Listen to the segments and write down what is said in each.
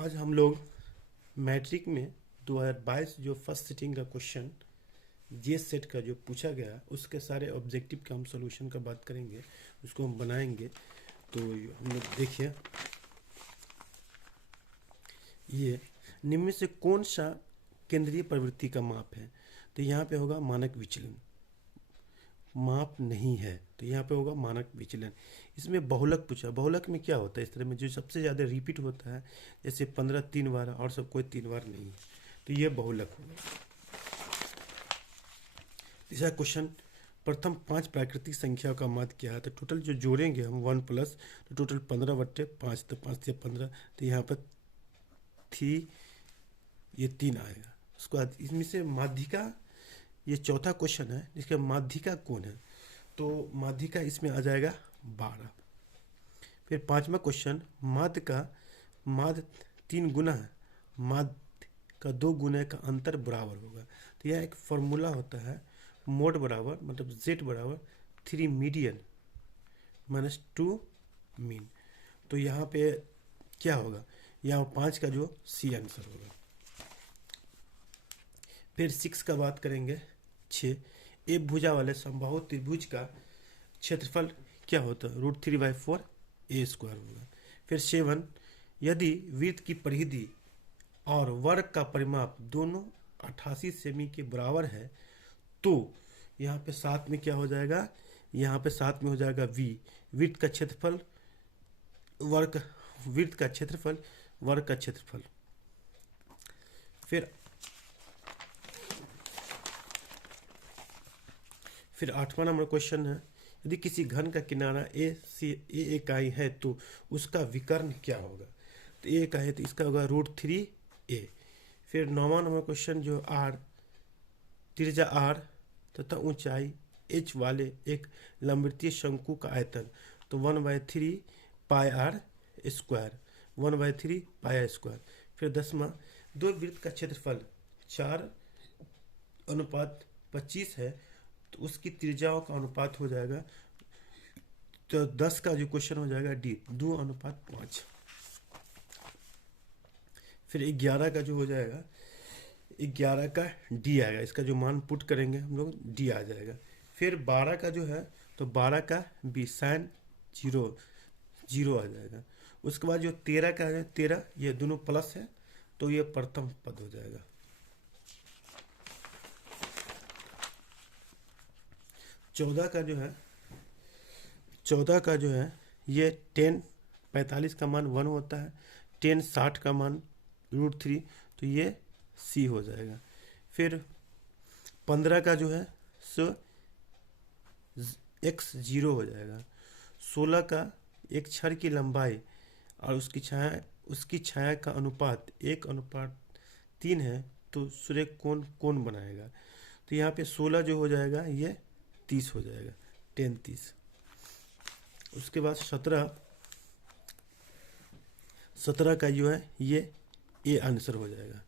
आज हम लोग मैट्रिक में 2022 जो फर्स्ट सिटिंग का क्वेश्चन जे सेट का जो पूछा गया उसके सारे ऑब्जेक्टिव का हम सॉल्यूशन का बात करेंगे, उसको हम बनाएंगे। तो हम लोग देखिए, ये निम्न में से कौन सा केंद्रीय प्रवृत्ति का माप है? तो यहाँ पे होगा मानक विचलन। माप नहीं है तो यहाँ पे होगा मानक विचलन। इसमें बहुलक पूछा। बहुलक में क्या होता है? इस तरह में जो सबसे ज़्यादा रिपीट होता है, जैसे 15 3 बार और सब कोई 3 बार नहीं है, तो ये बहुलक होगा। तीसरा क्वेश्चन, प्रथम 5 प्राकृतिक संख्याओं का माध्य क्या है? तो टोटल जो जोड़ेंगे हम 1 प्लस, तो टोटल 15/5, तो 5 से 15, तो यहाँ पर 3, ये 3 आएगा। उसके बाद इसमें से माध्यिका, ये चौथा क्वेश्चन है जिसका माध्यिका कौन है? तो माध्यिका इसमें आ जाएगा 12। फिर पांचवा क्वेश्चन, माध्य का माध्य 3 गुना है, माध्य का 2 गुना का अंतर बराबर होगा। तो यह एक फॉर्मूला होता है, मोड बराबर मतलब z बराबर 3 मीडियन माइनस 2 मीन। तो यहाँ पे क्या होगा? यहाँ 5 का जो सी आंसर होगा। फिर 6 का बात करेंगे। 6, एक भुजा वाले समबाहु त्रिभुज का क्षेत्रफल क्या होता है? √3/4 a² होगा। फिर 7, यदि वृत्त की परिधि और वर्ग का परिमाप दोनों 88 सेमी के बराबर है, तो यहाँ पे 7 में क्या हो जाएगा? यहाँ पे 7 में हो जाएगा v, वृत्त का क्षेत्रफल वर्ग, वृत्त का क्षेत्रफल वर्ग का क्षेत्रफल। फिर 8वां नंबर क्वेश्चन है, यदि किसी घन का किनारा ए इकाई है तो उसका विकर्ण क्या होगा? तो ए इकाई है तो इसका होगा √3a। फिर 9वां नंबर क्वेश्चन, जो r, त्रिज्या r तथा ऊंचाई h वाले एक लंबवृत्तीय शंकु का आयतन, तो 1/3 πr², 1/3 πr²। फिर 10वां, दो वृत्त का क्षेत्रफल 4:25 है तो उसकी त्रिज्याओं का अनुपात हो जाएगा, तो 10 का जो क्वेश्चन हो जाएगा डी, 2:5। फिर 11 का जो हो जाएगा, 11 का डी आएगा, इसका जो मान पुट करेंगे हम लोग डी आ जाएगा। फिर 12 का जो है तो 12 का बी, साइन 0 आ जाएगा। उसके बाद जो 13 का है, 13 ये दोनों प्लस है तो ये प्रथम पद हो जाएगा। 14 का जो है ये 10 45 का मान 1 होता है, 10 60 का मान √3, तो ये सी हो जाएगा। फिर 15 का जो है सो x 0 हो जाएगा। 16 का एक छड़ की लंबाई और उसकी छाया का अनुपात 1:3 है तो सूर्य कौन बनाएगा? तो यहाँ पे 16 जो हो जाएगा ये 30 हो जाएगा, 10 30। उसके बाद 17 का जो है ये ए आंसर हो जाएगा।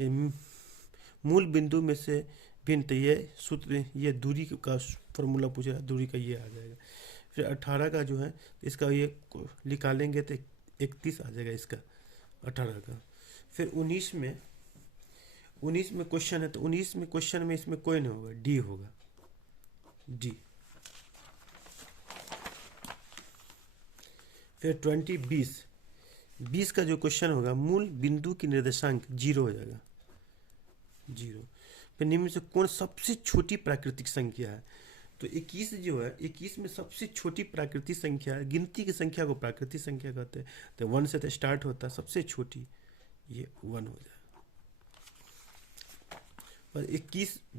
ये मूल बिंदु में से भिन्न, तो ये सूत्र, ये दूरी का फॉर्मूला पूछ रहा है, दूरी का ये आ जाएगा। फिर 18 का जो है इसका ये निकालेंगे तो 31 आ जाएगा इसका 18 का। फिर 19 में क्वेश्चन है तो 19 में क्वेश्चन में इसमें कोई नहीं होगा, डी होगा, डी। फिर 20 का जो क्वेश्चन होगा, मूल बिंदु की निर्देशांक 0 हो जाएगा, 0। फिर निम्न में से कौन सबसे छोटी प्राकृतिक संख्या है? तो 21 जो है, 21 में सबसे छोटी प्राकृतिक संख्या है, गिनती की संख्या को प्राकृतिक संख्या कहते हैं, तो 1 से तो स्टार्ट होता है, सबसे छोटी ये 1 हो जाएगा। और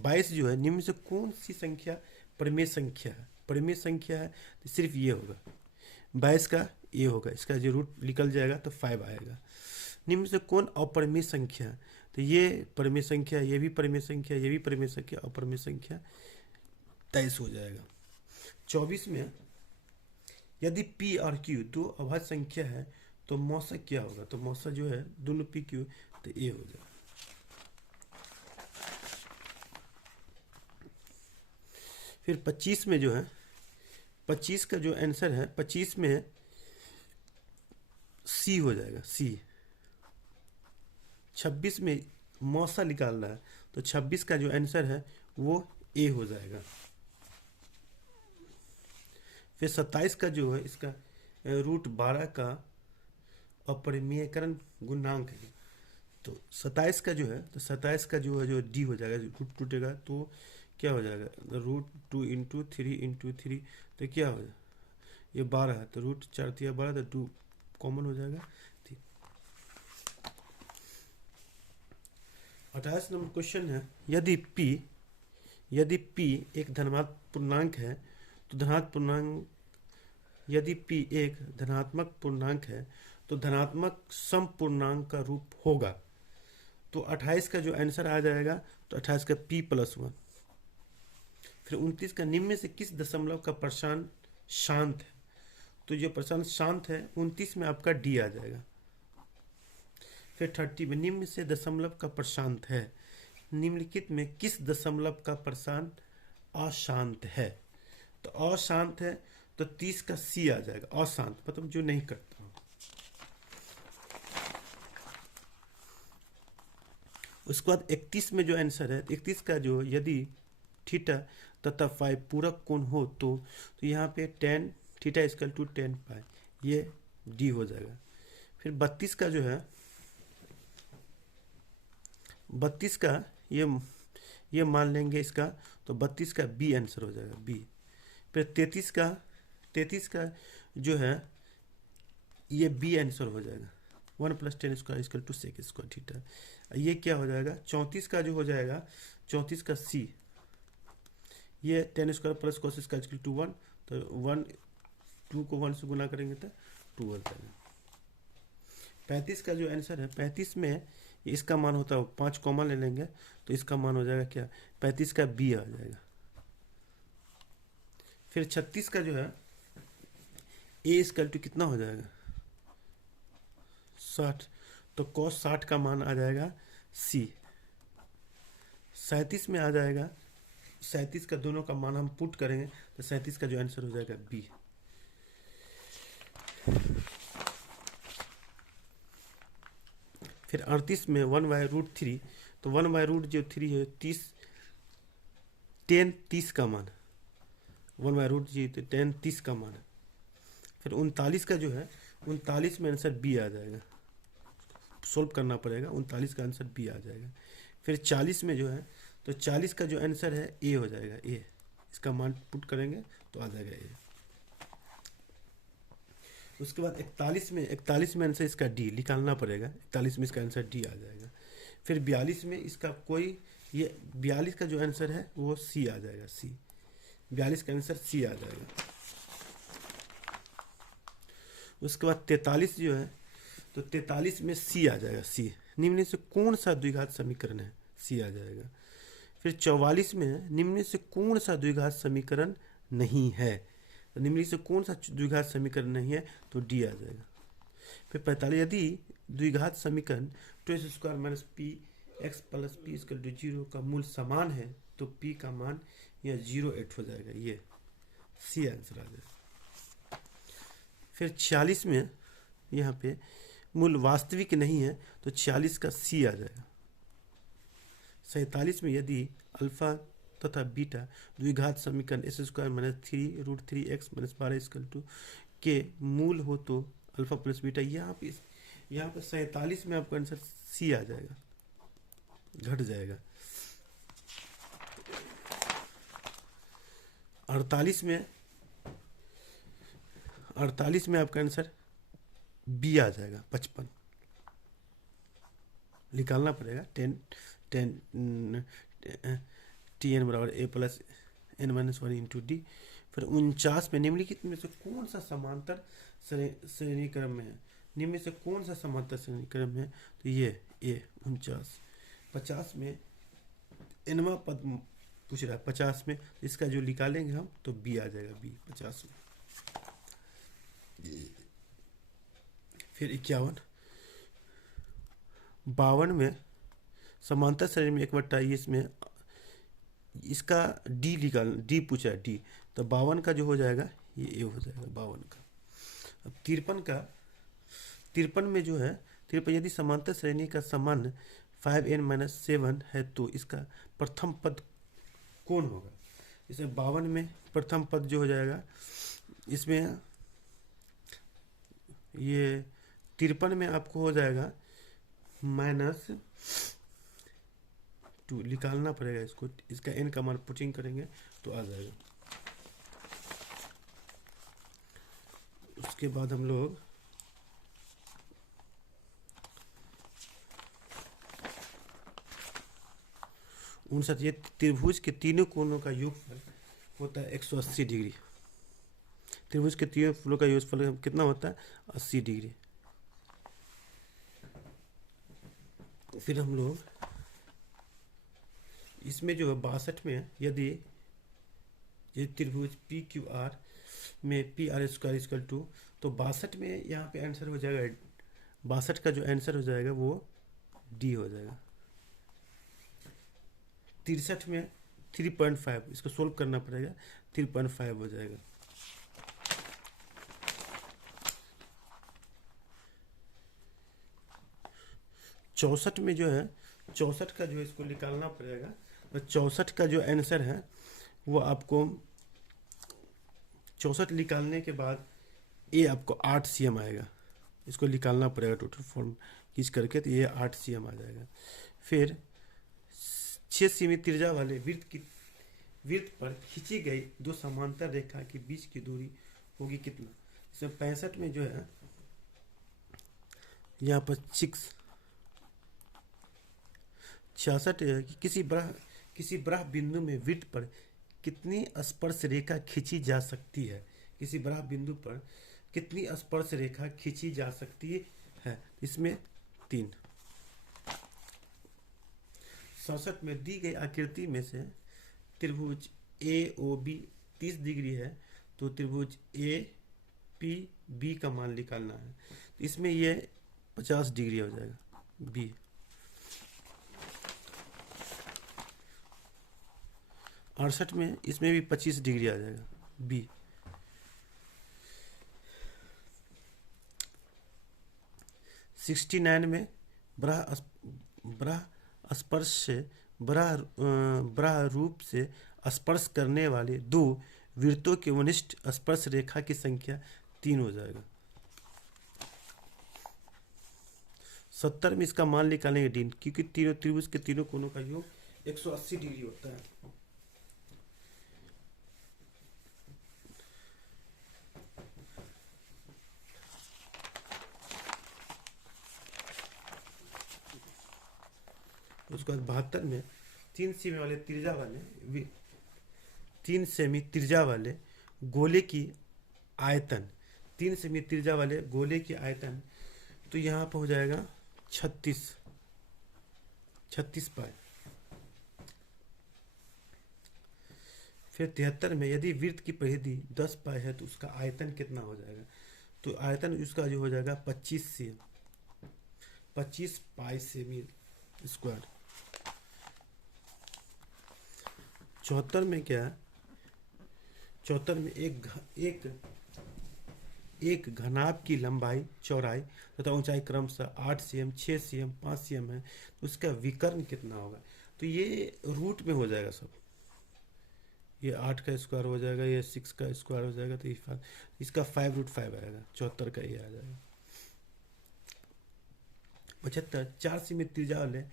22 जो है, निम्न में से कौन सी संख्या परिमेय संख्या है? परिमेय संख्या है तो सिर्फ ये होगा, 22 का ये होगा, इसका जो रूट निकल जाएगा तो 5 आएगा। निम्न से कौन अपरिमेय संख्या है? तो ये परिमेय संख्या, ये भी परिमेय संख्या, ये भी परिमेय संख्या, अपरिमेय संख्या 23 हो जाएगा। 24 में, यदि p और q दो अभाज्य संख्या है तो मौसा क्या होगा? तो मौसा जो है दोनों p q तो a हो जाएगा। फिर 25 में जो है, 25 का जो आंसर है, 25 में सी हो जाएगा, सी। 26 में मौसा निकालना है, तो 26 का जो आंसर है वो ए हो जाएगा। फिर 27 का जो है इसका √12 का अपरिमेयकरण गुणांक है, तो 27 का जो है, तो 27 का जो है जो डी हो जाएगा, रूट टूटेगा तो क्या हो जाएगा, √2 × 3 × 3, तो क्या हो जाएगा, ये 12 है, तो √4 × 12, तो 2 कॉमन हो जाएगा। 28 नंबर क्वेश्चन है, यदि P एक धनात्मक पूर्णांक है तो यदि P एक धनात्मक पूर्णांक है तो धनात्मक सम पूर्णांक का रूप होगा। तो 28 का जो आंसर आ जाएगा, तो 28 का P+1। फिर 29 का निम्न में से किस दशमलव का प्रशांत शांत है, तो जो प्रशांत शांत है 29 में आपका डी आ जाएगा। फिर 30 में निम्न से दशमलव का प्रशांत है, निम्नलिखित में किस दशमलव का प्रशांत अशांत है, तो अशांत है तो 30 का सी आ जाएगा, अशांत मतलब जो नहीं करता। उसके बाद 31 में जो आंसर है, 31 का जो यदि थीटा तथा फाई पूरक कोण हो तो यहाँ पे tan θ = tan π, ये डी हो जाएगा। फिर 32 का जो है, 32 का ये मान लेंगे इसका, तो 32 का बी आंसर हो जाएगा, बी। फिर 33 का जो है ये बी आंसर हो जाएगा, 1 + tan² = sec² θ। ये क्या हो जाएगा, 34 का जो हो जाएगा, 34 का सी, ये tan² + cos² = 1, तो 2 को 1 से गुना करेंगे तो 2 हो जाएगा। 35 का जो आंसर है, 35 में इसका मान होता है 5 कॉमन ले लेंगे, तो इसका मान हो जाएगा क्या, 35 का बी आ जाएगा। फिर 36 का जो है ए = कितना हो जाएगा, 60, तो cos 60 का मान आ जाएगा सी। 37 में आ जाएगा, 37 का दोनों का मान हम पुट करेंगे तो 37 का जो आंसर हो जाएगा बी। फिर 38 में 1/√3, तो 1/√3 है 30, tan 30 का मान, 1/√3 तो tan 30 का मान है। फिर 39 का जो है, 39 में आंसर बी आ जाएगा, सोल्व करना पड़ेगा, 39 का आंसर बी आ जाएगा। फिर 40 में जो है, तो 40 का जो आंसर है ए हो जाएगा, ए, इसका मान पुट करेंगे तो आ जाएगा ए। उसके बाद 41 में आंसर इसका डी निकालना पड़ेगा, 41 में इसका आंसर डी आ जाएगा। फिर 42 में इसका कोई, ये 42 का जो आंसर है वो सी आ जाएगा, सी, 42 का आंसर सी आ जाएगा। उसके बाद 43 जो है, तो 43 में सी आ जाएगा, सी, निम्न से कौन सा द्विघात समीकरण है, सी आ जाएगा। फिर 44 में निम्न से कौन सा द्विघात समीकरण नहीं है, तो निम्न से कौन सा द्विघात समीकरण नहीं है, तो डी आ जाएगा। फिर 45 यदि द्विघात समीकरण 2x² - px + p = 0 का मूल समान है तो p का मान यह 0.8 हो जाएगा, ये सी आंसर आ जाएगा। फिर 46 में यहाँ पे मूल वास्तविक नहीं है तो 46 का सी आ जाएगा। 47 में यदि अल्फा तथा बीटा द्विघात समीकरण s² - 3√3x - 12 के मूल हो तो अल्फा + बीटा, यहाँ पे 47 में आपका आंसर सी आ जाएगा, घट जाएगा। 48 में आपका आंसर बी आ जाएगा, 55 निकालना पड़ेगा, tn = a + n - 1 × d। फिर 49 में निम्नलिखित में से कौन सा समांतर श्रेणी क्रम में है, निम्न में से कौन सा समांतर श्रेणी क्रम में है, तो ये ए 49। 50 में nवां पद पूछ रहा है, 50 में इसका जो निकालेंगे हम तो बी आ जाएगा, बी 50 में। फिर 52 में समांतर श्रेणी में 1/20 में इसका डी पूछा है, डी, तो 52 का जो हो जाएगा ये ए हो जाएगा, 52 का। अब 53 में जो है, तिरपन यदि समांतर श्रेणी का सामान्य 5n-7 है तो इसका प्रथम पद कौन होगा। इसमें 52 में प्रथम पद जो हो जाएगा, इसमें ये 53 में आपको हो जाएगा -2 निकालना पड़ेगा इसको, इसका n का मान पुटिंग करेंगे तो आ जाएगा। उसके बाद हम लोग ये त्रिभुज के तीनों कोणों का योगफल होता है 180 डिग्री। त्रिभुज के तीनों कोणों का योगफल कितना होता है 80 डिग्री। फिर हम लोग इसमें जो है 62 में यदि ये त्रिभुज पी क्यू आर में P R square equal to, तो 62 में यहाँ पे आंसर हो जाएगा 62 का जो आंसर हो जाएगा वो डी हो जाएगा। 63 में 3.5, इसको सोल्व करना पड़ेगा, 3.5 हो जाएगा। चौसठ में जो है 64 का जो इसको निकालना पड़ेगा, तो 64 का जो आंसर है वो आपको 64 निकालने के बाद ये आपको 8 cm आएगा। इसको निकालना पड़ेगा टोटल फॉर्म खींच करके, तो ये 8 cm आ जाएगा। फिर 6 सेमी त्रिज्या वाले वृत्त पर खींची गई दो समांतर रेखा के बीच की दूरी होगी कितना। इसमें 65 में जो है यहाँ पर 66 है कि किसी बराह बिंदु में वृत्त पर कितनी स्पर्श रेखा खींची जा सकती है। किसी बराह बिंदु पर कितनी स्पर्श रेखा खींची जा सकती है, इसमें 3। 67 में दी गई आकृति में से त्रिभुज ए ओ बी 30 डिग्री है, तो त्रिभुज ए पी बी का मान निकालना है। तो इसमें ये 50 डिग्री हो जाएगा बी। 68 में इसमें भी 25 डिग्री आ जाएगा बी। 69 में बराह स्पर्श से बराह रूप से स्पर्श करने वाले दो वृत्तों के वनिष्ठ स्पर्श रेखा की संख्या 3 हो जाएगा। 70 में इसका मान निकालेंगे डी, क्योंकि तीनों त्रिभुज के तीनों कोणों का योग 180 डिग्री होता है। उसके बाद 72 में 3 सेमी त्रिज्या वाले गोले की आयतन, 3 सेमी त्रिज्या वाले गोले की आयतन, तो यहाँ पर हो जाएगा 36 पाई। फिर 73 में यदि वृत्त की परिधि 10 पाई है तो उसका आयतन कितना हो जाएगा, तो आयतन उसका जो हो जाएगा 25 पाई सेमी स्क्वायर। 74 में क्या है, 74 में एक घनाभ की लंबाई चौड़ाई तथा ऊंचाई क्रमशः 8 cm, 6 cm, 5 cm है, तो उसका विकर्ण कितना होगा। तो ये रूट में हो जाएगा सब, ये 8 का स्क्वायर हो जाएगा, ये 6 का स्क्वायर हो जाएगा, तो इसका 5√5 आएगा, 74 का ये आ जाएगा। 75 4 सेमी त्रिज्या वाले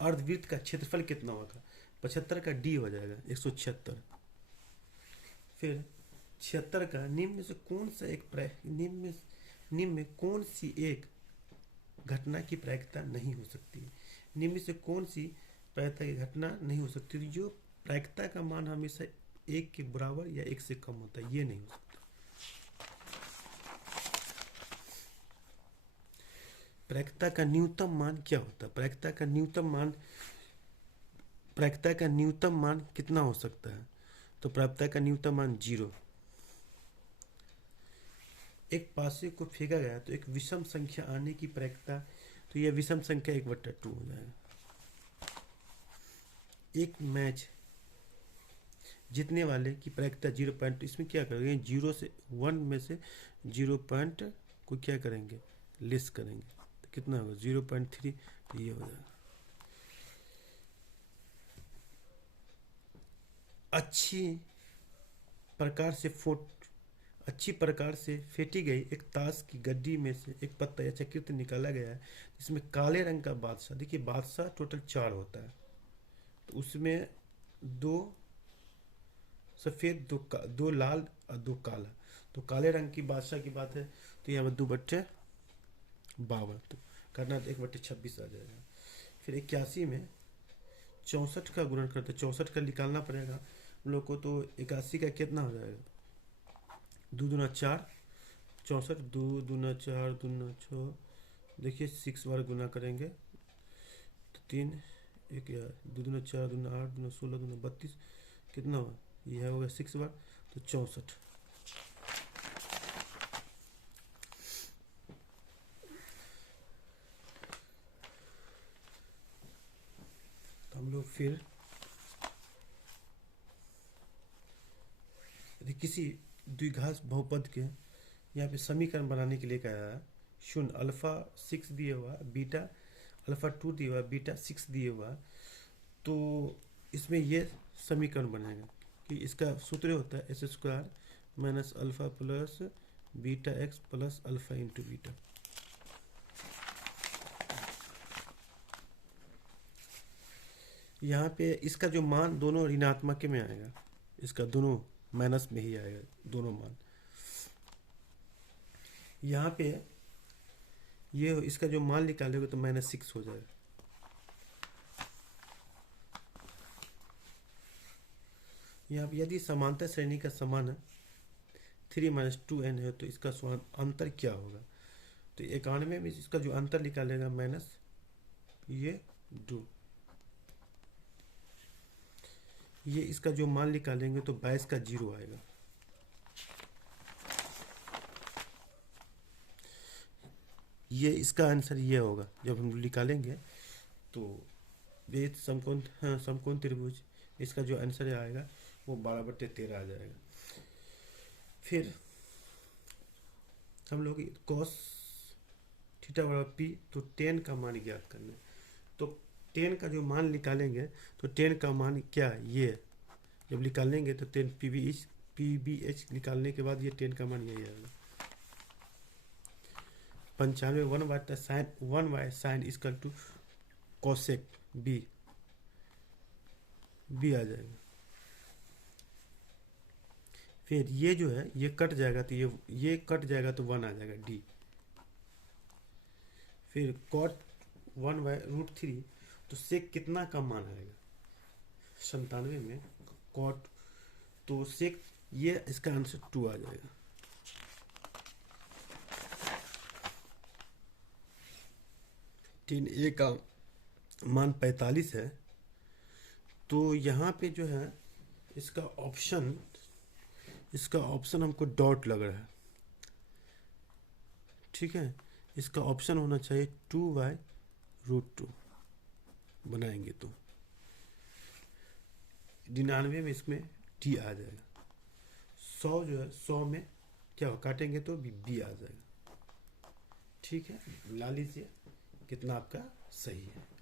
अर्धवृत्त का क्षेत्रफल कितना होगा, 75 का डी हो जाएगा 176। फिर 76 का निम्न में से कौन सा एक निम्न में कौन सी एक घटना की प्रायिकता नहीं हो सकती है। निम्न में से कौन सी प्रायिकता की घटना नहीं हो सकती, जो प्रायिकता का मान हमेशा 1 के बराबर या 1 से कम होता है, ये नहीं हो सकता। प्रायिकता का न्यूनतम मान क्या होता है, प्रायिकता का न्यूनतम मान कितना हो सकता है, तो प्रायिकता का न्यूनतम मान 0। एक पासे को फेंका गया तो एक विषम संख्या आने की प्रायिकता, तो यह विषम संख्या 1/2 हो जाएगा। एक मैच जीतने वाले की प्रायिकता 0. इसमें क्या करेंगे, 0 से 1 में से 0 पॉइंट को क्या करेंगे, लेस करेंगे, तो कितना होगा 0.3, तो ये हो जाएगा। अच्छी प्रकार से फेंटी गई एक ताश की गड्डी में से एक पत्ता या चक्र निकाला गया है, जिसमें काले रंग का बादशाह, देखिए बादशाह टोटल 4 होता है, तो उसमें 2 सफ़ेद, दो लाल और 2 काला, तो काले रंग की बादशाह की बात है, तो यहाँ पर 2/52, तो करना तो 1/26 आ जाएगा। फिर 81 में 64 का गुणन करते, 64 का निकालना पड़ेगा हम लोग को, तो 81 का कितना हो जाएगा, 2 दूना 4, 64, 2 दूना 4 दूना 6, देखिए 6 बार गुना करेंगे तो 3 1 या 2 दूना 4 दूना 8 दूना 16 दूना 32, कितना हुआ, यह होगा 6 बार, तो 64। तो हम लोग फिर यदि किसी द्विघात बहुपद के यहाँ पे समीकरण बनाने के लिए कहा है, शून्य अल्फा 6 दिए हुआ, बीटा अल्फा 2 दिया हुआ, बीटा 6 दिए हुआ, तो इसमें ये समीकरण बनेगा कि इसका सूत्र होता है s² minus alpha plus beta x plus alpha into beta. यहाँ पे इसका जो मान दोनों ऋणात्मक में आएगा, इसका दोनों माइनस में ही आएगा दोनों मान। यहाँ पे ये इसका जो मान निकालोगे तो -6 हो जाएगा। यहाँ पे यदि समांतर श्रेणी का समान 3 - 2n है, तो इसका अंतर क्या होगा, तो 91 में इसका जो अंतर निकालेगा माइनस ये 2, ये इसका जो मान निकालेंगे तो 22 का 0 आएगा। ये इसका आंसर ये होगा, जब हम निकालेंगे तो ये समकोण त्रिभुज, इसका जो आंसर आएगा वो 12/13 आ जाएगा। फिर हम लोग cos थीटा बराबर p, तो 10 का मान ज्ञात करना है, तो 10 का जो मान निकालेंगे तो 10 का मान क्या है, ये जब निकालेंगे तो 10 pbh निकालने के बाद ये 10 का मान यही आएगा। 95 1 by sine equal to cosec b आ जाएगा। फिर ये जो है ये कट जाएगा, तो ये कट जाएगा तो 1 आ जाएगा d। फिर cot 1/√3, तो सेक कितना का मान आएगा 97 में cot, तो सेक ये इसका आंसर 2 आ जाएगा। tan a का मान 45 है, तो यहाँ पे जो है इसका ऑप्शन हमको डॉट लग रहा है, ठीक है, इसका ऑप्शन होना चाहिए 2/√2 बनाएंगे तो 99 में इसमें टी आ जाएगा। 100 जो है 100 में क्या हो, काटेंगे तो बी आ जाएगा, ठीक है, मिला लीजिए कितना आपका सही है।